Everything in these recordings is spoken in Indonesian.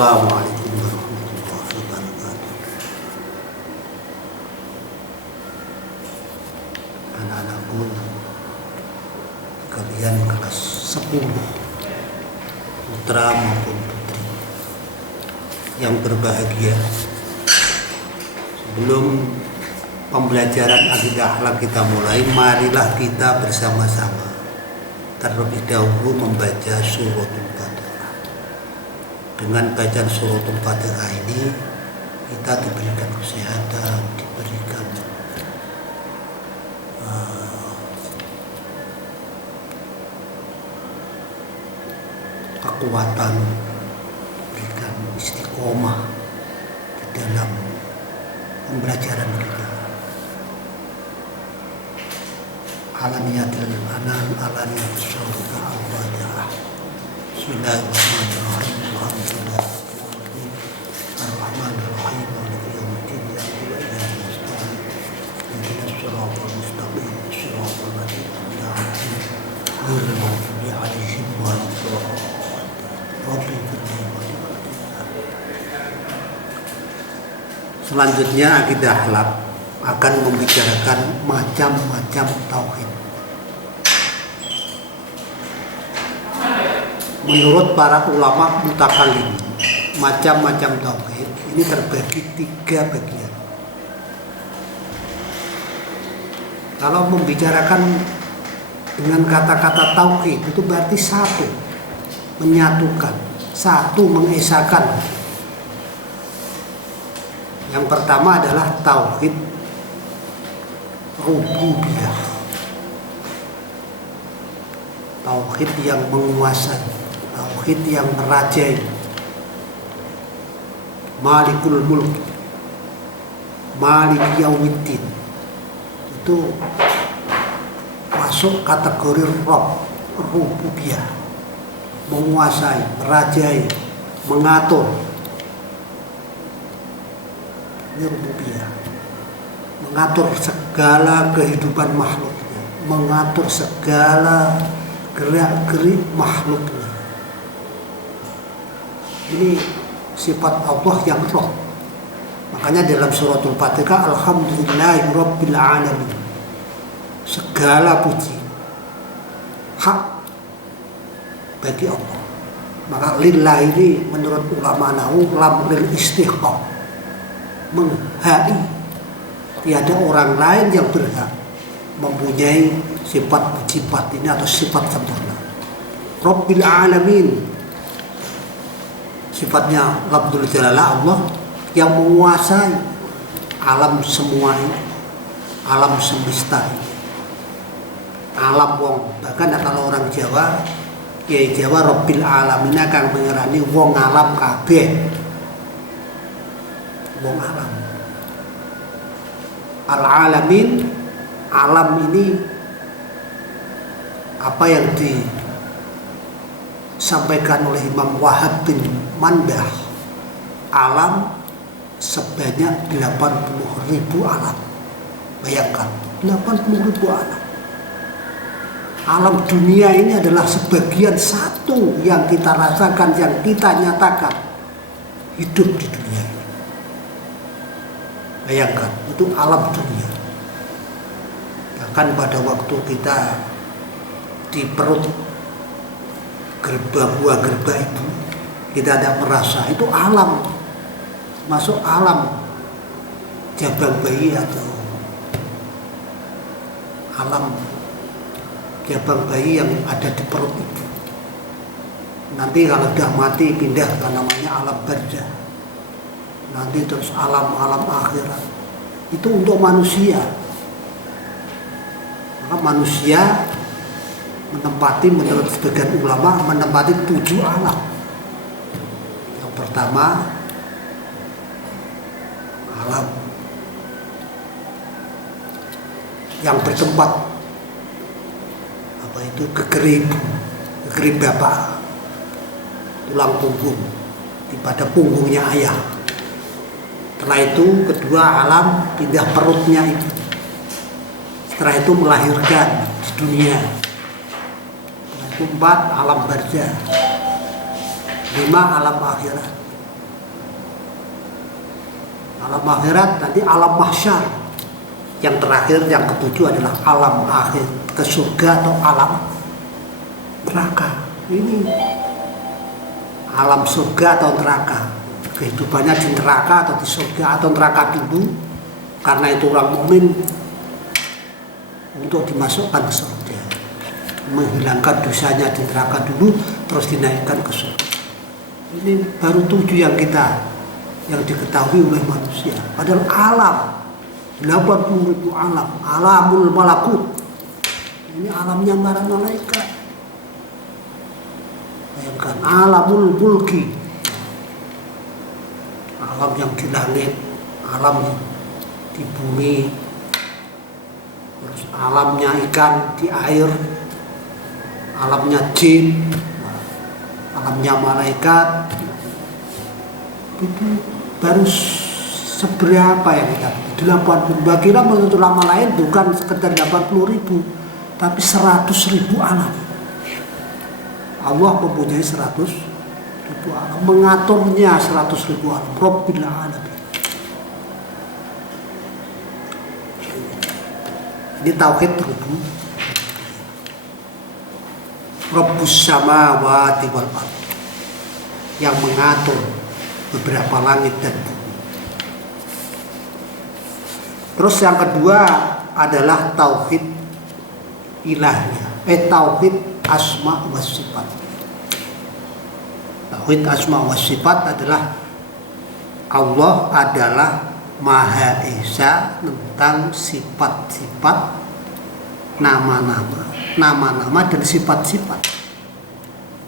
Assalamualaikum warahmatullahi wabarakatuh. Anak-anakku, kalian kelas 10, putra maupun putri yang berbahagia. Sebelum pembelajaran akidah akhlak kita mulai, marilah kita bersama-sama terlebih dahulu membaca suratul Fatihah. Dengan bacaan suratul Fatihah ini kita diberikan kesehatan, diberikan kekuatan, diberikan istiqomah di dalam pembelajaran kita. Alaniyatul anan, alaniyatul syurga al-Fatihah. Bismillahirrahmanirrahim. Alhamdulillah. Ar-Rahmanir-Rahim. Maliki yaumiddin. Iyyaka nasta'in. Ihdinas siratal mustaqim. Shiratal ladzina an'amta 'alaihim ghairil maghdubi 'alaihim waladdallin. Selanjutnya akidah akhlak akan membicarakan macam-macam tauhid. Menurut para ulama mutakallim, macam-macam tauhid ini terbagi 3 bagian. Kalau membicarakan dengan kata-kata tauhid itu berarti satu, menyatukan, satu, mengesahkan. Yang pertama adalah tauhid rububiyah, tauhid yang menguasai, tauhid yang merajai, malikul mulk, malik yaumiddin. Itu masuk kategori rob, rububiyah, menguasai, merajai, mengatur. Ini rububiyah, mengatur segala kehidupan makhluknya, mengatur segala gerak-gerik makhluknya. Ini sifat Allah yang roh. Makanya dalam suratul Fatihah, alhamdulillahirabbil alamin, segala puji hak bagi Allah. Maka lillah ini menurut ulama nahwu lam lil istighqaq, menghai, tiada orang lain yang berhak mempunyai sifat ini atau sifat sempurna. Rabbil alamin, sifatnya lafzul jalalah, Allah yang menguasai alam semua ini, alam semesta ini, alam wong. Bahkan kalau orang Jawa, Kiai Jawa Rabbil alamin akan mengerani wong alam kabeh, wong alam. Al-alamin, alam ini apa yang disampaikan oleh Imam Wahab bin Manbah, alam sebanyak 80.000 alam. Bayangkan, 80.000 alam. Alam dunia ini adalah sebagian satu yang kita rasakan, yang kita nyatakan hidup di dunia ini. Bayangkan, itu alam dunia. Bahkan pada waktu kita di perut buah gerba ibu, kita ada merasa itu alam, masuk alam jabang bayi atau alam jabang bayi yang ada di perut ibu. Nanti kalau sudah mati pindah ke namanya alam barzah. Nanti terus alam-alam akhirat. Itu untuk manusia. Maka manusia menempati, menurut sebagian ulama, menempati 7 alam. Yang pertama, alam yang bertempat kekerib bapak, tulang punggung, pada punggungnya ayah. Setelah itu kedua, alam pindah perutnya ibu. Setelah itu melahirkan di dunia. Setelah itu 4, alam barzah. 5, alam akhirat. Alam akhirat nanti alam mahsyar. Yang terakhir, yang ketujuh adalah alam akhir, ke surga atau alam neraka. Ini alam surga atau neraka. Kehidupannya di neraka atau di surga atau neraka dulu, karena itu orang mukmin untuk dimasukkan ke surga, menghilangkan dosanya di neraka dulu, terus dinaikkan ke surga. Ini baru 7 yang diketahui oleh manusia. Padahal alam 80.000 alam, alamul malakut. Ini alamnya para malaikat. Bayangkan alamul mulki, alam yang di langit, alam di bumi, terus alamnya ikan di air, alamnya jin, alamnya malaikat. Itu baru seberapa yang kita 80. Kira menurut ulama lain bukan sekedar 80.000, tapi 100.000 alam. Allah mempunyai 100.000 alam, mengaturnya 100.000 alam. Rabbil alamin. Ini tauhid rububiyah. Rabbus samawati wal ardh, yang mengatur beberapa langit dan bumi. Terus yang kedua adalah tauhid ilahiyah, tauhid asma wa sifat. Tauhid asma wa sifat adalah Allah adalah Maha Esa tentang sifat-sifat, nama-nama dan sifat-sifat.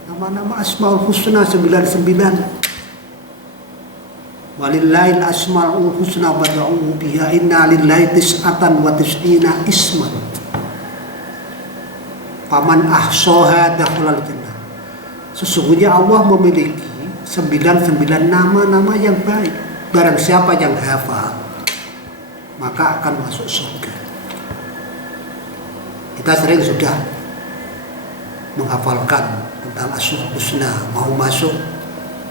Nama-nama Asmaul Husna 99. Walillahil asmaul husna wad'uhu biha, inna lillahi tis'atan wa tis'ina isman faman ahsaha dakhalal jannah. Sesungguhnya Allah memiliki 99 nama-nama yang baik. Barang siapa yang hafal, maka akan masuk surga. Kita sering sudah menghafalkan tentang Asmaul Husna.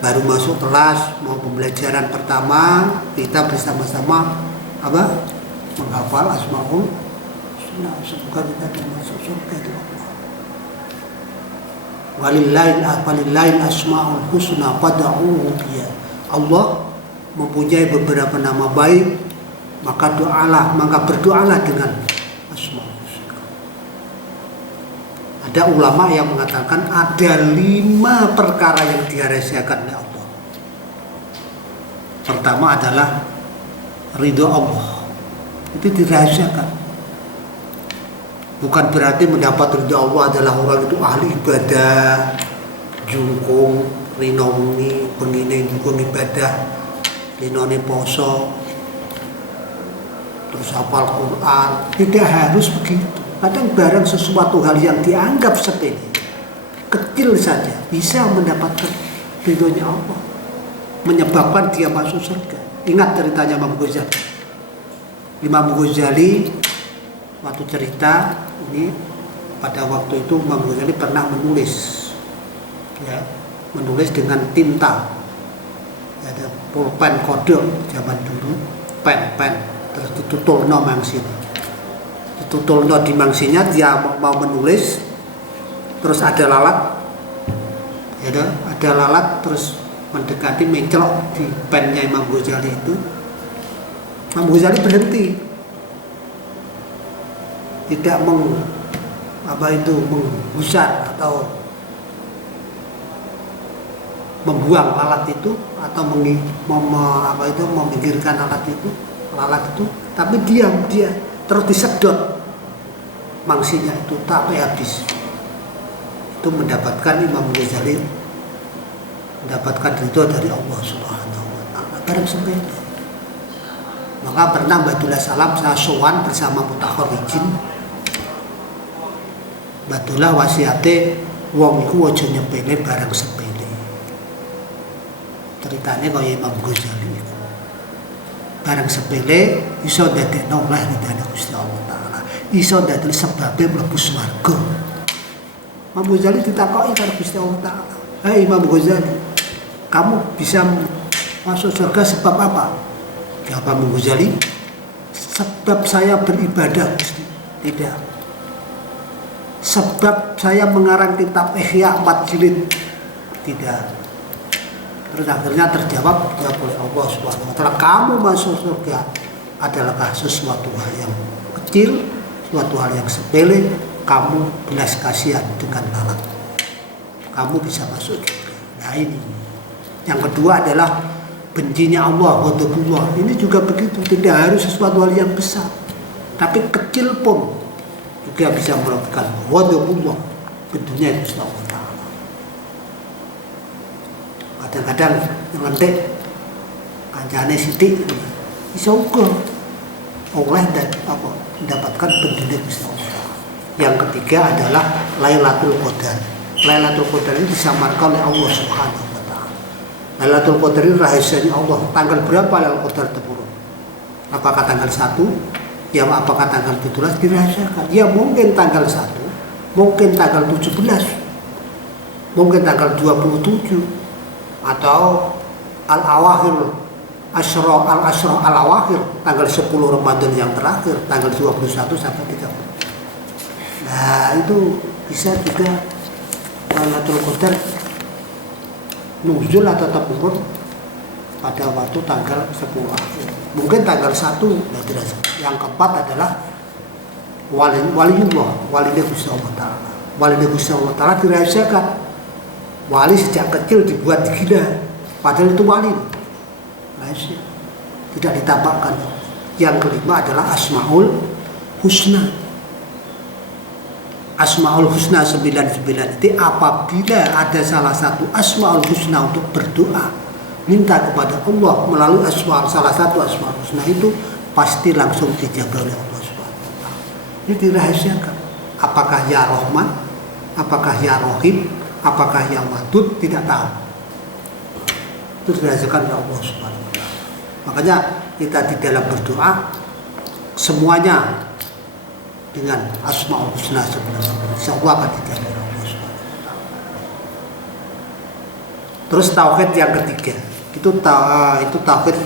Baru masuk kelas, mau pembelajaran pertama, kita bersama-sama menghafal Asmaul Husna. Semoga kita masuk surga itu Allah. Walillahil asmaul husna fad'uhu biha. Allah mempunyai beberapa nama baik, maka berdoalah dengan Asmaul Husna. Ada ulama yang mengatakan ada 5 perkara yang dirahasiakan oleh Allah. Pertama adalah ridho Allah, itu dirahasiakan. Bukan berarti mendapat ridho Allah adalah orang itu ahli ibadah, jungkung, rinongi, pengine jungkung ibadah, rinone poso, terus hafal Quran. Tidak harus begitu. Kadang barang sesuatu hal yang dianggap sepele, kecil saja, bisa mendapatkan ridhonya Allah, menyebabkan dia masuk surga. Ingat ceritanya Imam Ghazali. Imam Ghazali waktu cerita ini, pada waktu itu Imam Ghazali pernah menulis dengan tinta. Ada pulpen kodok zaman dulu, pen terus ditutulno mangsine. Ditutulno di mangsinya, dia mau menulis, terus ada lalat terus mendekati mencelok di pennya Imam Ghazali itu. Imam Ghazali berhenti, tidak menghusar atau membuang lalat itu atau meminggirkan lalat itu, tapi dia terus disedot mangsinya itu sampai habis. Itu mendapatkan Imam Ghazali mendapatkan ridho dari Allah Subhanahu wa taala. Barang sepeda. Maka pernah Badullah Salam saya sowan bersama mutakharijin. Badullah wasiate wong iku aja nyepele barang sepele. Ceritane kaya Imam Ghazali iku. Barang sepele iso dadekno oleh ridane Gusti Allah taala. Iso dadi sebabe mlebu swarga. Imam Ghazali ditakoki karo Gusti Allah taala. Hai Imam Ghazali, kamu bisa masuk surga sebab apa? Jawab Imam Ghazali, sebab saya beribadah Gusti. Tidak. Sebab saya mengarang kitab Ihya 4 jilid. Tidak. Terus akhirnya terjawab oleh Allah Subhanahu wa taala, kamu masuk surga adalah sesuatu hal yang kecil, suatu hal yang sepele, kamu belas kasihan dengan lalat. Kamu bisa masuk surga. Nah ini. Yang kedua adalah bencinya Allah, ghadabullah. Ini juga begitu, tidak harus sesuatu hal yang besar, tapi kecil pun juga bisa melakukan ghadabullah, bentuknya itu Allah Ta'ala. Kadang-kadang yang ngentek kancane sithik iso uga oleh dan mendapatkan bentuknya Gusti Allah. Yang ketiga adalah Lailatul Qadar. Lailatul Qadar ini disamarkan oleh Allah Subhanahu wa taala. Lailatul Qadar ini rahasianya Allah. Tanggal berapa Lailatul Qadar turun? Apakah tanggal 1? Ya, apakah tanggal 17? Dirahasiakan. Ya mungkin tanggal 1, mungkin tanggal 17, mungkin tanggal 27, atau al-awakhir al-asra al-awakhir, tanggal 10 Ramadan yang terakhir, tanggal 21 sampai 30. Nah itu bisa juga Lailatul Qadar nuzul atau turun pada waktu tanggal 10 akhir. Mungkin tanggal 1. Nah, yang keempat adalah waliullah, walinya Gusti Allah Ta'ala. Walinya Gusti Allah Ta'ala dirahasiakan. Wali sejak kecil dibuat gila, padahal itu wali rahasia, tidak ditampakkan. Yang kelima adalah Asmaul Husna. Asmaul Husna 99 itu apabila ada salah satu Asmaul Husna untuk berdoa, minta kepada Allah melalui salah satu Asmaul Husna itu pasti langsung dijaga oleh Allah Subhanahu wa taala. Ini dirahasiakan. Apakah ya Rahman, apakah ya Rahim, apakah ya Wadud, tidak tahu. Itu dirahasiakan oleh Allah Subhanahu wa taala. Makanya kita di dalam berdoa semuanya dengan Asmaul Husna sebenarnya, insyaallah akan dijaga oleh Allah Subhanahu wa taala. Terus tauhid yang ketiga itu tauhid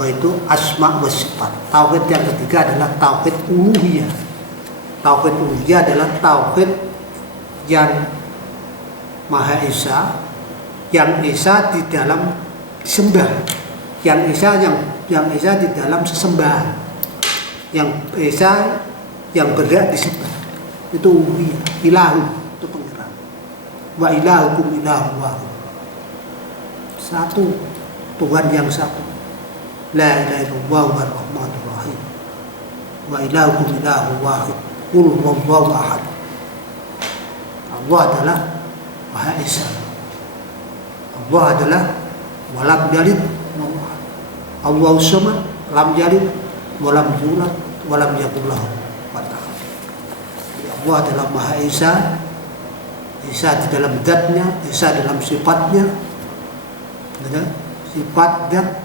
itu asma wa sifat. Tauhid yang ketiga adalah tauhid uluhiyah. Tauhid uluhiyah adalah tauhid yang Maha Esa, yang Esa di dalam sembah, yang Esa di dalam sesembahan, yang Esa yang berhak disembah. Itu uluhiyah. Ilahu itu pengiran. Wa ilahukum ilahu wahid. Satu, Tuhan yang satu. La ilaha illallah wa rahmanur rahim. Wa ilahukum ilahu wahid. Qul huwallahu ahad. Allah adalah Maha Esa. Allah adalah walam yalid Allahu samad, lam yalid walam yulad walam yakul lahu kufuwan. Allah adalah Maha Esa. Esa di dalam zatnya, Esa dalam sifatnya, sifat dan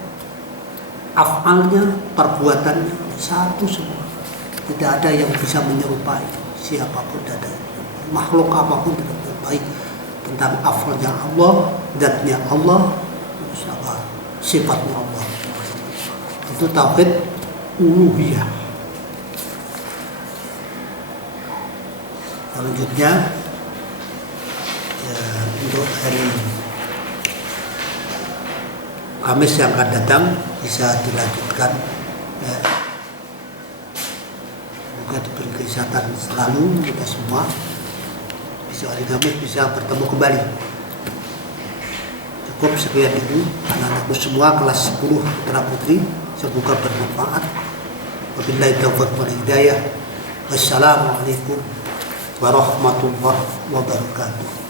af'alnya, perbuatannya satu semua. Tidak ada yang bisa menyerupai siapapun, ada makhluk apapun tidak menyerupai tentang af'alnya Allah, zatnya Allah, sifatnya Allah. Itu tauhid uluhiyah. Selanjutnya ya, untuk hari Kamis yang akan datang bisa dilanjutkan ya. Semoga diberi kesehatan selalu kita semua. Besok hari Kamis bisa bertemu kembali. Cukup sekian dulu anak-anakku semua kelas 10 putra putri, semoga bermanfaat. Wabillahi taufiq wal hidayah. Wassalamualaikum warahmatullahi wabarakatuh.